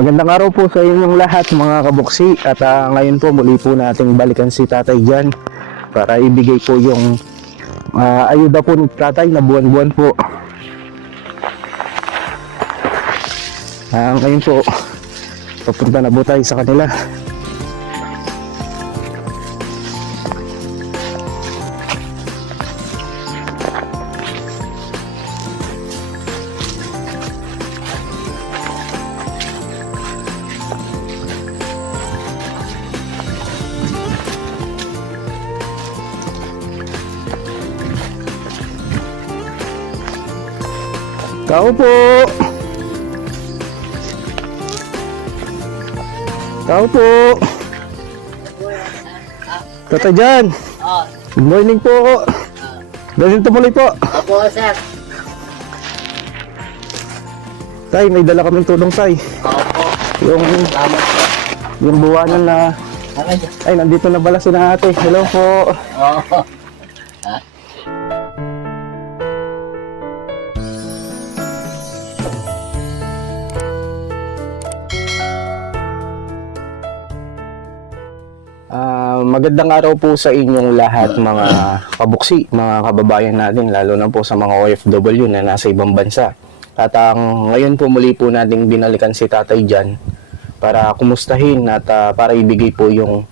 Magandang araw po sa inyong lahat mga kabuksi at ngayon po muli po nating balikan si Tatay Jan para ibigay po yung ayuda po ni Tatay na buwan-buwan po. Ngayon po papunta na po tayo sa kanila. Tao po! Tao po! Tatay Jan! Good morning po! Daling tumuloy po! Opo, sir. Tay, may dala kaming tulong, Tay. Opo. Salamat po. Yung buwanan na... Ay, nandito na pala si na ate. Hello po! Oo. Magandang araw po sa inyong lahat mga kabuksi, mga kababayan natin, lalo na po sa mga OFW na nasa ibang bansa. At ngayon po muli po nating binalikan si Tatay Jan para kumustahin at para ibigay po yung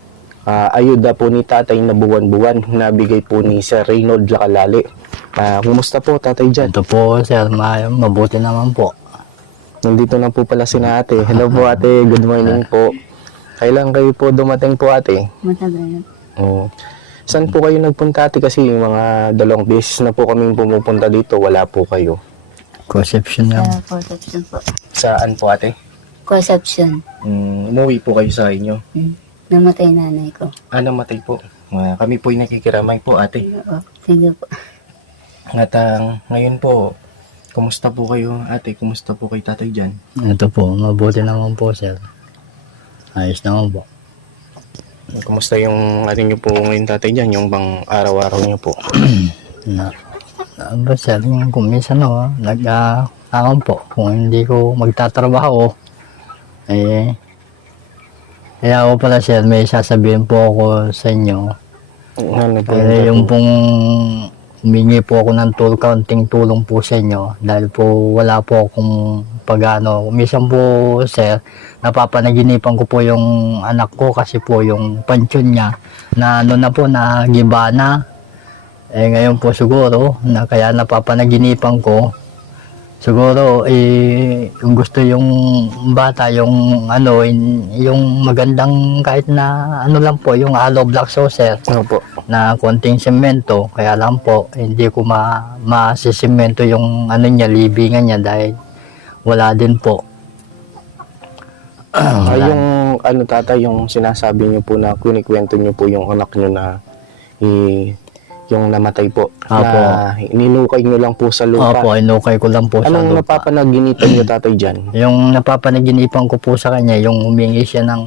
ayuda po ni Tatay na buwan-buwan na bigay po ni Sir Reynold Lacalali. Kumusta po Tatay Jan? Ito po, sir, mabuti naman po. Nandito na po pala si na ate. Hello po ate, good morning po. Kailan kayo po dumating po ate? Matagal na. Oo. Saan po kayo nagpunta ate? Kasi yung mga dalawang beses na po kaming pumupunta dito, wala po kayo. Conception nga. Conception po. Saan po ate? Conception. Umuwi po kayo sa inyo. Namatay nanay ko. Namatay po. Kami po yung nakikiramay po ate. Oo. Sige po. At ngayon po, kumusta po kayo ate? Kumusta po kay Tatay Jan? Ito po, mabuti naman po, sir. Ayos naman po. Kumusta yung ating nyo po ngayon Tatay Jan? Yung bang araw-araw nyo po? Ba, sir, yung kung minsan nag-aakam po. Kung hindi ko magtatrabaho, kaya ako pala, sir, may sasabihin po ako sa inyo. Ano po? Yung pong humingi po ako ng kaunting tulong po sa inyo dahil po wala po akong pag-ano. Minsan po, sir, napapanaginipan ko po yung anak ko kasi po yung pansyon niya na na po, nagiba na. Ngayon po siguro, kaya napapanaginipan ko. Siguro, yung gusto yung bata, yung yung magandang kahit na lang po, yung hollow block saucer Opo. na konting semento. Kaya lang po, hindi ko masisemento yung niya, libingan niya dahil wala din po. Yung tatay, yung sinasabi niyo po na kunikwento niyo po yung anak niyo na yung namatay po. Opo. Na ninukay niyo lang po sa lupa. Opo, inukay ko lang po sa Anong lupa. napapanaginipan niyo Tatay Jan? Yung napapanaginipan ko po sa kanya, yung humingi siya ng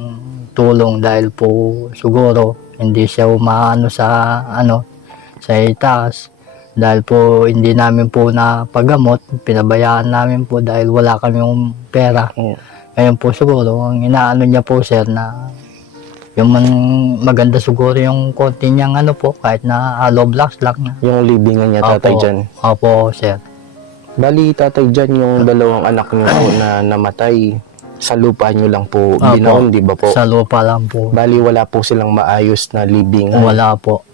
tulong dahil po siguro hindi siya umaano sa sa itaas. Dahil po hindi namin po napagamot, pinabayaan namin po dahil wala kaming pera. Ngayon po siguro, ang inaano niya po, sir, na yung maganda siguro yung konti niyang po, kahit na hollow blocks lang na. Yung libingan niya Tatay Jan. Opo, sir. Bali Tatay Jan, yung dalawang anak niyo po na namatay, sa lupa niyo lang po Opo. binaon, di ba po? Sa lupa lang po. Bali wala po silang maayos na libingan. Wala po.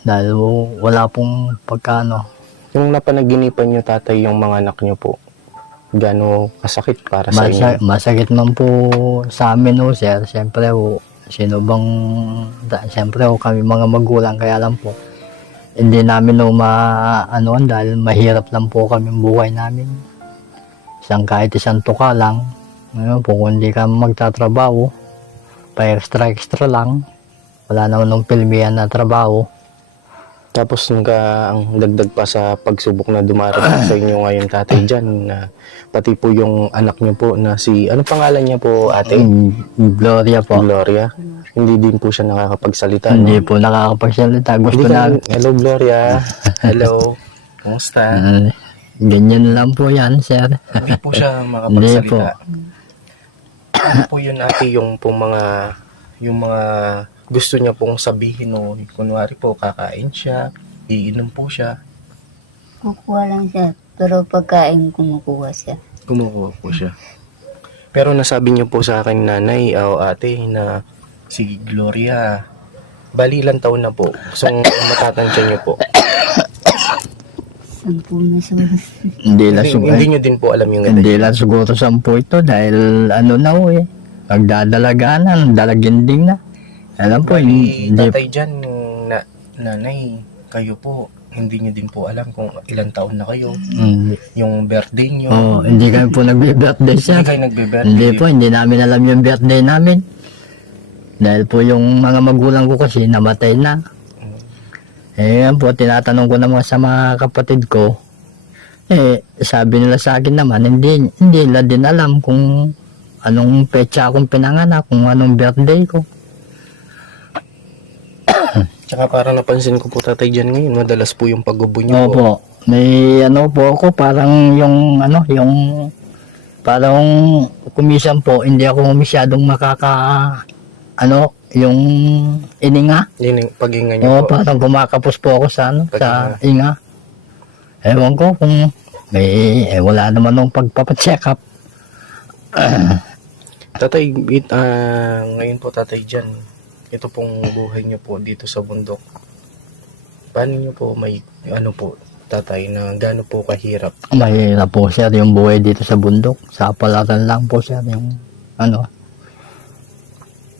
Dahil wala pong pagkano. Yung napanaginipan niyo Tatay, yung mga anak niyo po, gaano kasakit para sa inyo? Masakit man po sa amin, sir. Siyempre, siyempre, kami mga magulang, kaya lang po. Hindi namin dahil mahirap lang po kami buhay namin. Kahit isang tuka lang. Ngayon po, kung hindi ka magtatrabaho, pa extra lang. Wala naman ng pilmihan na trabaho. Tapos ang dagdag pa sa pagsubok na dumarating sa inyo ngayon Tatay Jan, na pati po yung anak niyo po na ano pangalan niya po ate? Gloria po. Gloria. Hindi din po siya nakakapagsalita. Hindi po nakakapagsalita. Gusto na. Hello Gloria. Hello. Kumusta? Ganyan lang po yan, sir. Hindi po siya Hindi po. makapagsalita. Ano po yun ate, yung mga gusto niya pong sabihin o kunwari po kakain siya, iinom po siya, Kukuha lang siya. Pero pagkain, kumukuha siya. kumukuha po siya. Pero nasabi niyo po sa akin nanay o ate na si Gloria, bali ilang taon na po? So matatansya niyo po. 10 na siguro. Hindi lang siguro. Hindi niyo din po alam yung edad. Hindi lang siguro 10 ito dahil ano na ho eh. Pagdadalaganan, dalaginding na. Alam po, Bali, hindi tatay dyan, nanay, kayo po, hindi niyo din po alam kung ilang taon na kayo, yung birthday niyo. oh, hindi kami po nagbe-birthday siya. Hindi kayo nagbe-birthday. Hindi po, hindi namin alam yung birthday namin. Dahil po yung mga magulang ko kasi namatay na. Eh, yan po, tinatanong ko naman sa mga kapatid ko. Eh, sabi nila sa akin naman, hindi nila din alam kung anong petsa akong pinanganak, kung anong birthday ko. Tsaka parang napansin ko po tatay dyan ngayon, madalas po yung paggubo niyo po. Opo, may ano po ako, parang yung parang kumisan po, hindi ako masyadong yung ininga. Yun yung paghinga niyo Oo, po. parang kumakapos po ako sa sa inga. Ewan ko kung wala naman nung pagpapacheck up. Tatay, ngayon po tatay dyan, ito pong buhay niyo po dito sa bundok. Paano niyo po tatay, na gaano po kahirap? Mahirap po sir yung buhay dito sa bundok. Sa palatan lang po sir yung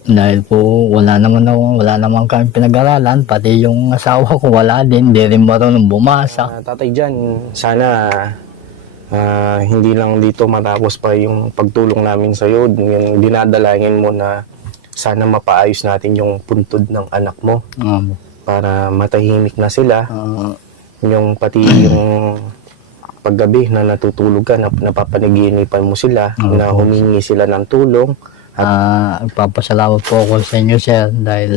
dahil po wala naman kami pinag-aralan, pati yung asawa ko wala din, hindi rin marunong bumasa. Tatay dyan, sana hindi lang dito matapos pa yung pagtulong namin sa iyo. Yung dinadalangin mo na sana mapaayos natin yung puntod ng anak mo para matahimik na sila. Yung pati yung paggabi na natutulog ka, napapanaginipan mo sila, na humingi sila ng tulong. Nagpapasalamat po ako sa inyo sir dahil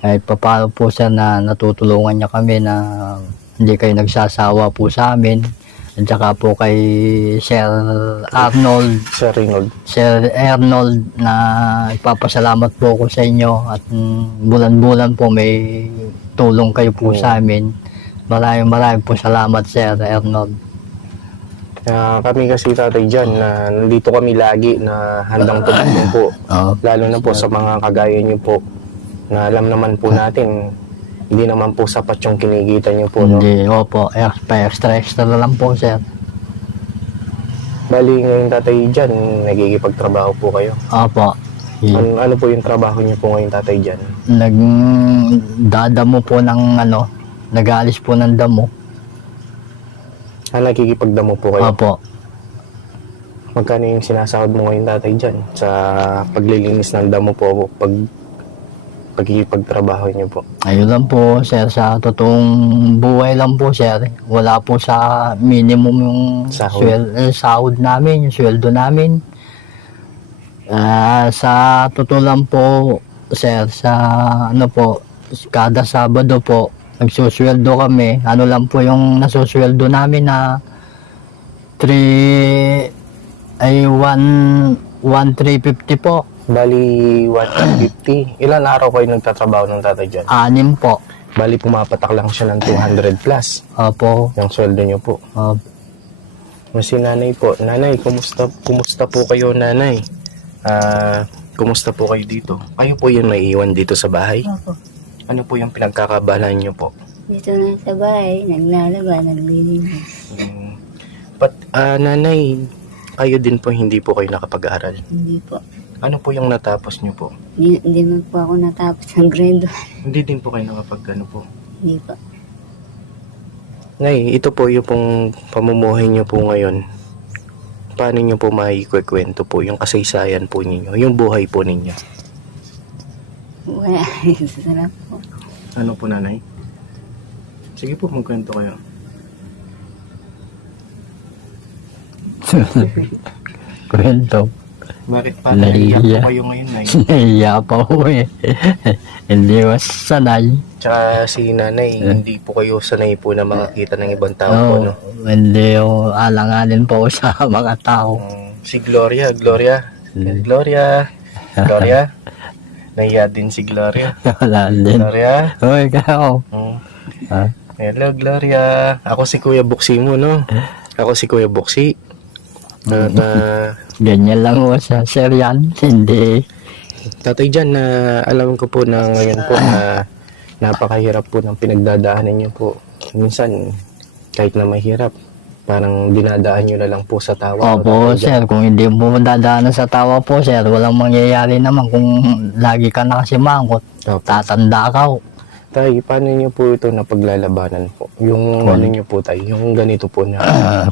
kahit papaano po sir na natutulungan niya kami na hindi kayo nagsasawa po sa amin. At saka po kay Sir Arnold, Sir Arnold na ipapasalamat po ako sa inyo at bulan-bulan po may tulong kayo po sa amin. Maraming po salamat Sir Arnold. Kami kasi tatay dyan, na nandito kami lagi na handang tumulong po. Lalo na po sa mga kagaya niyo po, na alam naman po natin, hindi naman po sapat yung kinikita niyo po. Hindi, opo, extra na lang po sir. Bali ngayon tatay dyan, nagigipagtrabaho po kayo. Opo. Ano po yung trabaho niyo po ngayon tatay dyan? Nagdadamo po ng nag-aalis po ng damo. Nagkikipagdamo po kayo? Opo. Magkano yung sinasahod mo ngayon tatay dyan sa paglilinis ng damo po, pagkikipagtrabaho niyo po? Ayun lang po sir, sa totoong buhay lang po sir. Wala po sa minimum yung sahod namin, yung sweldo namin. Sa totoo lang po sir, sa kada Sabado po, nagsusweldo kami. Ano lang po yung nasusweldo namin na 1,350 po. Bali 150. Ilan araw kayo nagtatrabaho ng tatay dyan? 6 po. Bali pumapatak lang siya ng 200 plus. Opo. Yung sweldo niyo po. Si nanay po. Nanay, kumusta po kayo nanay? Kumusta po kayo dito? Kayo po yung naiiwan dito sa bahay? Opo. Ano po yung pinagkakabalan niyo po? Dito na sa bahay, naglalaba, naglilinis. Nanay, kayo din po hindi po kayo nakapag-aral. Hindi po. Ano po yung natapos niyo po? Hindi man po ako natapos ng grade 1. Hindi din po kayo nakapag-ano po. Hindi po. Nay, ito po yung pong pamumuhay niyo po ngayon. Paano niyo po maikwento po yung kasaysayan po ninyo, yung buhay po ninyo? Wala. Sarap po. Ano po nanay? Sige po, magkwento kayo. Kwento. Bakit pa naiiyak po kayo ngayon, Nay? Naiya pa po eh. Hindi mas sanay. Tsaka si nanay, hindi po kayo sanay po na makakita ng ibang tao po, no? Hindi alanganin po sa mga tao. Si Gloria, Gloria. Gloria. Nahiya din si Gloria. Wala din. Gloria. Hoy, ikaw. Mm. Ha? Hello, Gloria. Ako si Kuya Buksi mo, no? Ako si Kuya Buksi. At, Ganyan lang ho sa sir yan. Hindi. Tatay Jan, na alam ko po na ngayon po na napakahirap po ng pinagdadaanan niyo po. Minsan, kahit na mahirap, parang dinadaan niyo na lang po sa tawa. Opo, Tatay Jan. sir. Kung hindi mo dadaanan sa tawa po, sir, walang mangyayari naman kung lagi ka nakasimangot. Opo. Tatanda ka ho. Tay, paano niyo po ito napaglalabanan po? Yung ano niyo po, tay, yung ganito po na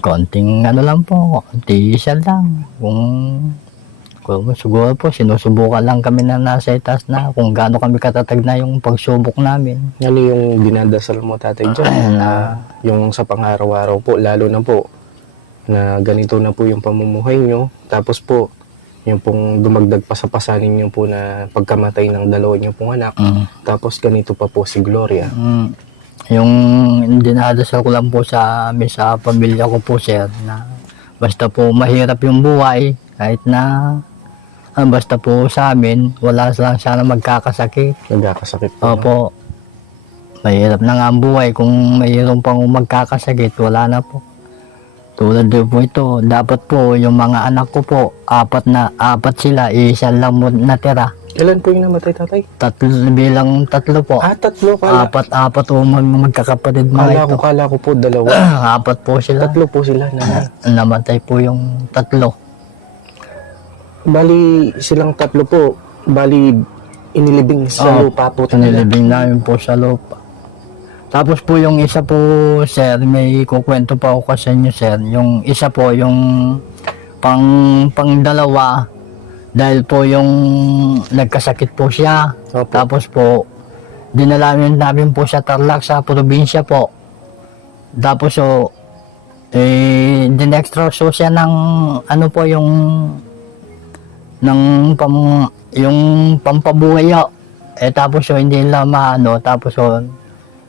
Konting ano lang po, tiisan lang. Kung siguro po, sinusubukan lang kami na nasa itas na kung gaano kami katatag na yung pagsubok namin. ano yung dinadasal mo, Tatay Jan? Yung sa pang-araw-araw po, lalo na po na ganito na po yung pamumuhay nyo. Tapos po, yung pong dumagdag pa sa pasanin nyo po na pagkamatay ng dalawa nyo pong anak. Tapos ganito pa po si Gloria. Yung dinadasal ko lang po sa amin, sa pamilya ko po, sir, na basta po mahirap yung buhay, kahit na basta po sa amin, wala lang sana magkakasakit. Nagkakasakit po. No? Opo. Mahirap na nga ang buhay. Kung mayroon pang magkakasakit, wala na po. Tulad din po ito, dapat po yung mga anak ko po, apat sila, isa lang mo natira. Ilan po yung namatay, Tatay? Bilang tatlo po. Tatlo pala. Apat po magkakapatid mga ito. Kala ko po dalawa. Apat po sila. Tatlo po sila na. Namatay po yung tatlo. Bali, silang tatlo po. Bali, inilibing sa lupa po. Nilibing namin po sa lupa. Tapos po yung isa po, sir, may kukwento pa ako sa inyo, sir. Yung isa po, yung pang-dalawa, dahil po yung nagkasakit po siya. Opo. Tapos po, dinalamin namin po sa Tarlac sa probinsya po. Tapos so, dinextroso siya ng ano po yung yung pampabuhay ho. Tapos so, hindi nila maano. Tapos so,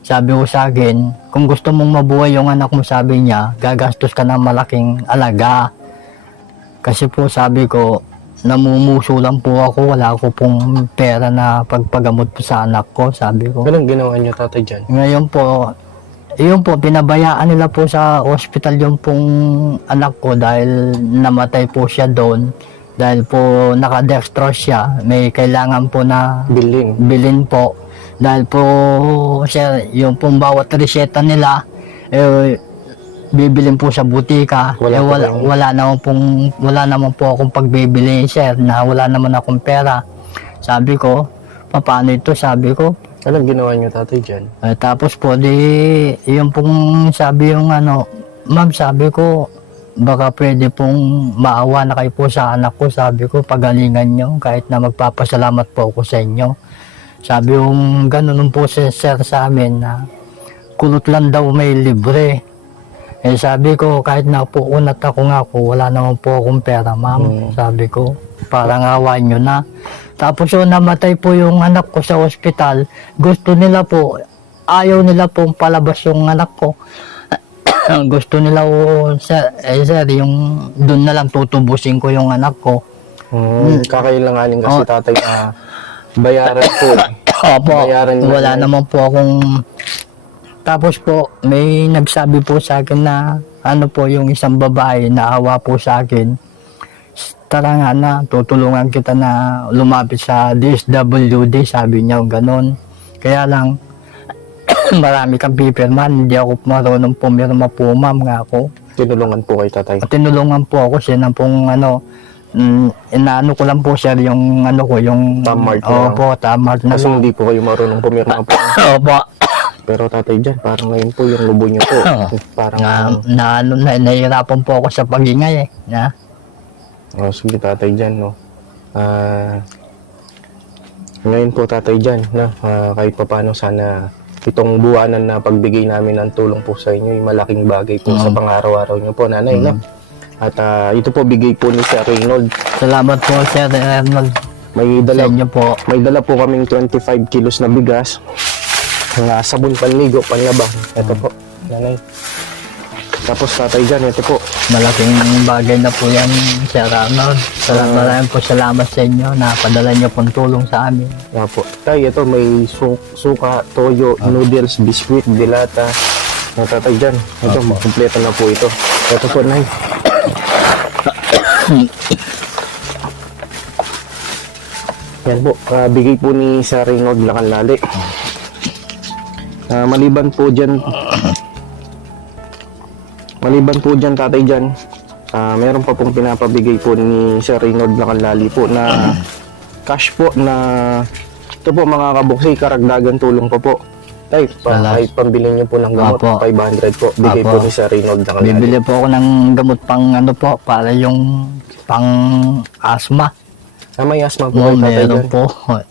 sabi ko sa akin, kung gusto mong mabuhay yung anak mo, sabi niya, gagastos ka ng malaking alaga. Kasi po sabi ko, namumuso lang po ako, wala ko pong pera na pagpagamot po sa anak ko, sabi ko. Anong ginawa niyo, Tatay Jan? Ngayon po, yun po, pinabayaan nila po sa hospital yung pong anak ko dahil namatay po siya doon. Dahil po nakadextrose siya, may kailangan po na bilhin po. Dahil po siya, yung pong bawat reseta nila, bibilin po sa butika. Wala naman po akong pagbibili, sir, na wala naman akong pera. Sabi ko, paano ito? Sabi ko. Anong ginawa niyo, Tatay Jan? Tapos po, yung pong sabi yung ano, ma'am, sabi ko, baka pwede pong maawa na kayo po sa anak ko. Sabi ko, pagalingan nyo, kahit na magpapasalamat po ako sa inyo. Sabi yung gano'n po sir sa amin na kulot lang daw may libre. Sabi ko, kahit na po unat ako nga po, wala naman po akong pera, ma'am. Sabi ko, parang awain nyo na. Tapos namatay po yung anak ko sa ospital. Gusto nila po, ayaw nila pong palabas yung anak ko. Gusto nila sir, yung doon na lang tutubusin ko yung anak ko. Kakailanganin kasi tatay na bayaran po. Opo, Bayaran wala naman po akong. Tapos po, may nagsabi po sa akin na ano po yung isang babae naawa po sa akin. Tara nga na, tutulungan kita na lumapit sa DSWD, sabi niya gano'n. Kaya lang, marami kang pipirman, hindi ako marunong pumirma po, ma'am, nga ako. Tinulungan po kay tatay. Tinulungan po ako siya ng pong ano, inaano ko lang po sir yung ano ko, yung Tamart na. Opo, tamart na. Kasi hindi po kayo marunong pumirma po. Opo. Pero tatay dyan, parang ngayon po yung lubo niyo po. Parang nahihirapan po ako sa pagingay na. sige tatay dyan, no. Ngayon po tatay dyan, no, kahit pa paano sana itong buwanan na pagbigay namin ng tulong po sa inyo, yung malaking bagay po sa pang-araw-araw niyo po, nanay, no. At ito po bigay po ni Sir Reynold. Salamat po Sir Reynold. May Sa inyo po. May dala po kaming 25 kilos na bigas. Sabon, panligo, panlaba. Ito po, nanay. Tapos Tatay Jan, ito po. Malaking bagay na po yan, Sir Arnold. Maraming po salamat sa inyo na padala niyo pong tulong sa amin. Nga po. Tay, ito may suka, toyo, noodles, biscuit, dilata. Tatay Jan, ito, kompleto na po ito. Ito po, Nay. Yan po, bigay po ni Sir Reynold Lacanlali. Maliban po dyan, Tatay Jan, meron pa pong pinapabigay po ni Sir Reynold Lacanlali po na cash po na ito po mga kabuksi, karagdagan tulong pa po. Tay, kahit pambili niyo po ng gamot, Apo. 500 po, bigay po Apo. ni Sir Reynold Lacanlali. Bibili po ako ng gamot pang ano po, para yung pang asma. May asma po Oo, kayo, Tatay meron Jan? po.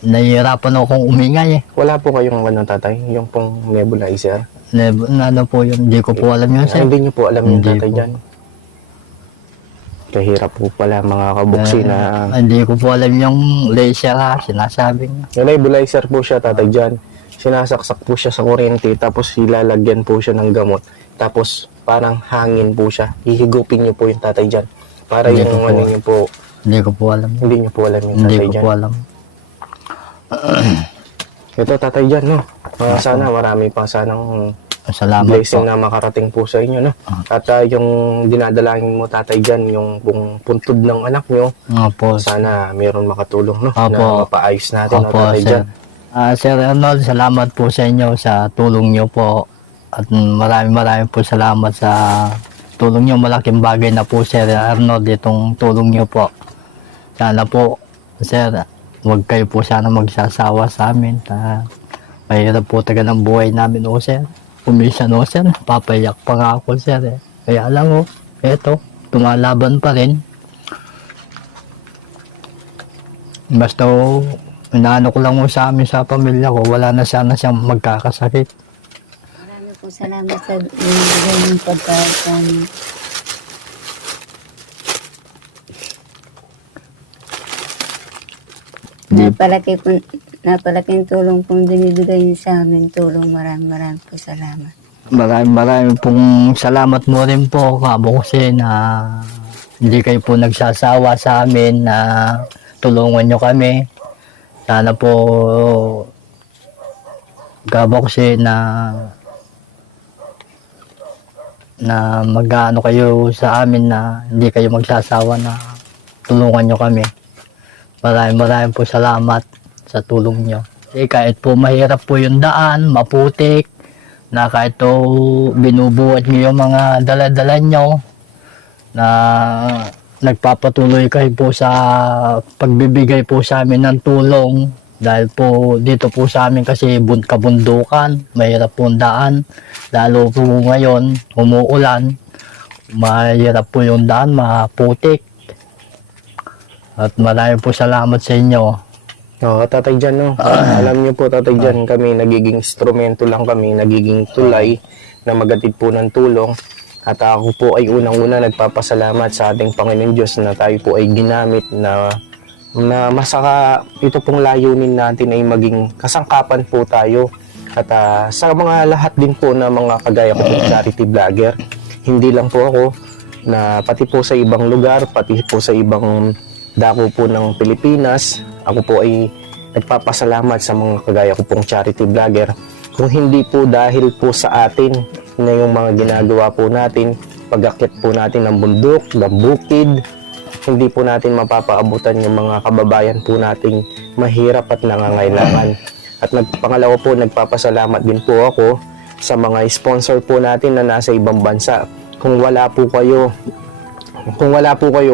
Nahihirapan akong umingay eh. Wala po kayong Tatay, yung pong nebulizer. Ano po yun, hindi ko po alam yun, sir. Hindi niyo po alam yung Hindi Tatay po. Jan. Kahirap po pala mga kabuksi na Hindi ko po alam yung laser ha, sinasabi niya. yung nebulizer po siya, Tatay Jan. Sinasaksak po siya sa kuryente, tapos ilalagyan po siya ng gamot. Tapos parang hangin po siya. Hihigupin niyo po yung Tatay Jan. Para Hindi yung ko po. ano niyo po, Hindi ko po alam. hindi niyo po alam yung Hindi Tatay ko Jan. po alam. Ito, Tatay Jan, no? Sana marami pa sanang Salamat blessing po. na makarating po sa inyo, no? At yung dinadalangin mo, Tatay Jan, yung pong puntod ng anak nyo, Opo. sana mayroon makatulong, no? Opo. Na mapaayos natin, no, Opo, Tatay sir. Jan. Sir Arnold, salamat po sa inyo sa tulong niyo po. At maraming po salamat sa tulong niyo. Malaking bagay na po, Sir Arnold, itong tulong niyo po. Sana po, Sir, huwag kayo po sana magsasawa sa amin. Mahirap po taga ng buhay namin, o Sir. Kumisan, o Sir, papayak pa nga ako, Sir. Kaya lang, eto, tumalaban pa rin. Basta inaano ko lang sa amin sa pamilya ko, wala na sana siyang magkakasakit. Marami po salamat sa bigay ng pagkain sa amin. Napalaking tulong pong binibigay niyo sa amin. Maraming po salamat. Maraming pong salamat mo rin po, Kabo, kasi na hindi kayo po nagsasawa sa amin na tulungan nyo kami. Sana po, Kabo, kasi na mag-ano kayo sa amin na hindi kayo magsasawa na tulungan nyo kami. Maraming po salamat sa tulong nyo. Kahit po mahirap po yung daan, maputik, na kahit to binubuhat nyo yung mga dala-dala nyo, na nagpapatuloy kayo po sa pagbibigay po sa amin ng tulong. Dahil po dito po sa amin kasi kabundukan, mahirap po ang daan. Lalo po ngayon, umuulan, mahirap po yung daan, maputik. At maraming po salamat sa inyo. Tatay Jan, no? Alam niyo po, Tatay Jan, kami nagiging instrumento lang kami, nagiging tulay na magatid po ng tulong. At ako po ay unang-una nagpapasalamat sa ating Panginoon Diyos na tayo po ay ginamit na masaka ito pong layunin natin ay maging kasangkapan po tayo. At sa mga lahat din po na mga kagaya ko pong charity vlogger, hindi lang po ako, na pati po sa ibang lugar, pati po sa ibang dako po ng Pilipinas, ako po ay nagpapasalamat sa mga kagaya ko pong charity vlogger. Kung hindi po dahil po sa atin na yung mga ginagawa po natin, pag-akyat po natin ng bundok, ng bukid, hindi po natin mapapaabutan yung mga kababayan po nating mahirap at nangangailangan. At pangalawa po, nagpapasalamat din po ako sa mga sponsor po natin na nasa ibang bansa. Kung wala po kayo,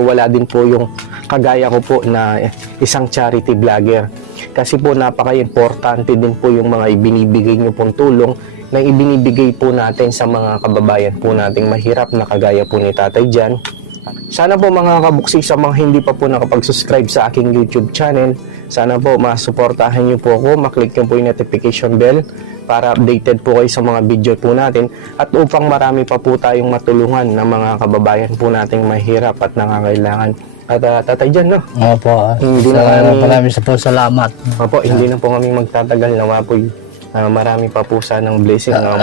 wala din po yung kagaya ko po na isang charity vlogger. Kasi po napaka-importante din po yung mga ibinibigay nyo pong tulong na ibinibigay po natin sa mga kababayan po nating mahirap na kagaya po ni Tatay Jan. Sana po mga kabuksi, sa mga hindi pa po nakapag-subscribe sa aking YouTube channel, sana po masuportahan nyo po ako, maklik nyo po yung notification bell para updated po kayo sa mga video po natin at upang marami pa po tayong matulungan ng mga kababayan po nating mahirap at nangangailangan. At Tatay Jan, no? Opo, Hindi na kami- maraming po salamat. Opo, hindi na po kami magtatagal, nawa po marami pa po sanang blessing na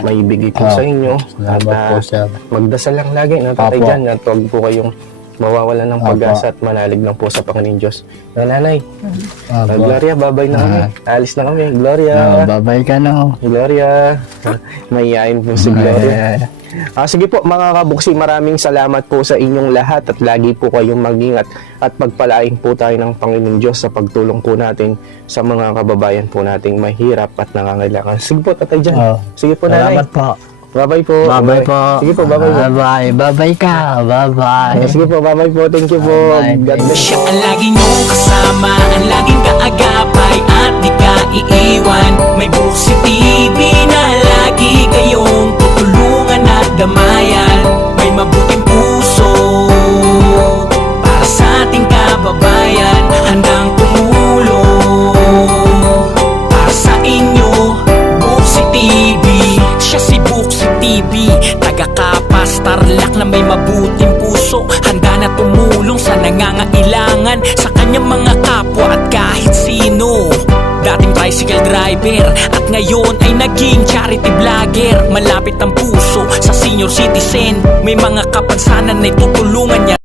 maibigay po sa inyo. At Salamat po, sir. magdasal lang lagi na tatay Opo. dyan at huwag po kayong mawawalan ng pag-asa at manalig lang po sa Panginoon Diyos. Nanay, Opo. Gloria, babay na kami. Alis na kami. Gloria. Babay ka na. Gloria. Mayayain po si Gloria. Sige po mga kabuksi, maraming salamat po sa inyong lahat at lagi po kayong mag-ingat at pagpalain po tayo ng Panginoon Diyos sa pagtulong po natin sa mga kababayan po nating mahirap at nangangailangan. Sige po, tatay dyan. Sige po, nanay. Salamat po. Bye-bye po. Bye-bye po. Sige po, bye-bye po. Bye-bye. Bye-bye ka. Bye-bye. Sige po, bye-bye po. Thank you po. Bye-bye. God bless. Siya ang lagi niyong kasama, ang laging kaagapay at di ka iiwan. May Buksi TV na lagi kayong tutulungan at damayan. May mabuting puso para sa ating kababayan, handang tumulong para sa inyo. Buksi TV, siya si Buksi TV, taga-Kapas, Tarlac na may mabuting puso, handa na tumulong sa nangangailangan sa kanyang mga kapwa at kahit sino. Dating tricycle driver at ngayon ay naging charity vlogger. Malapit ang puso sa senior citizen, may mga kapansanan na tutulungan niya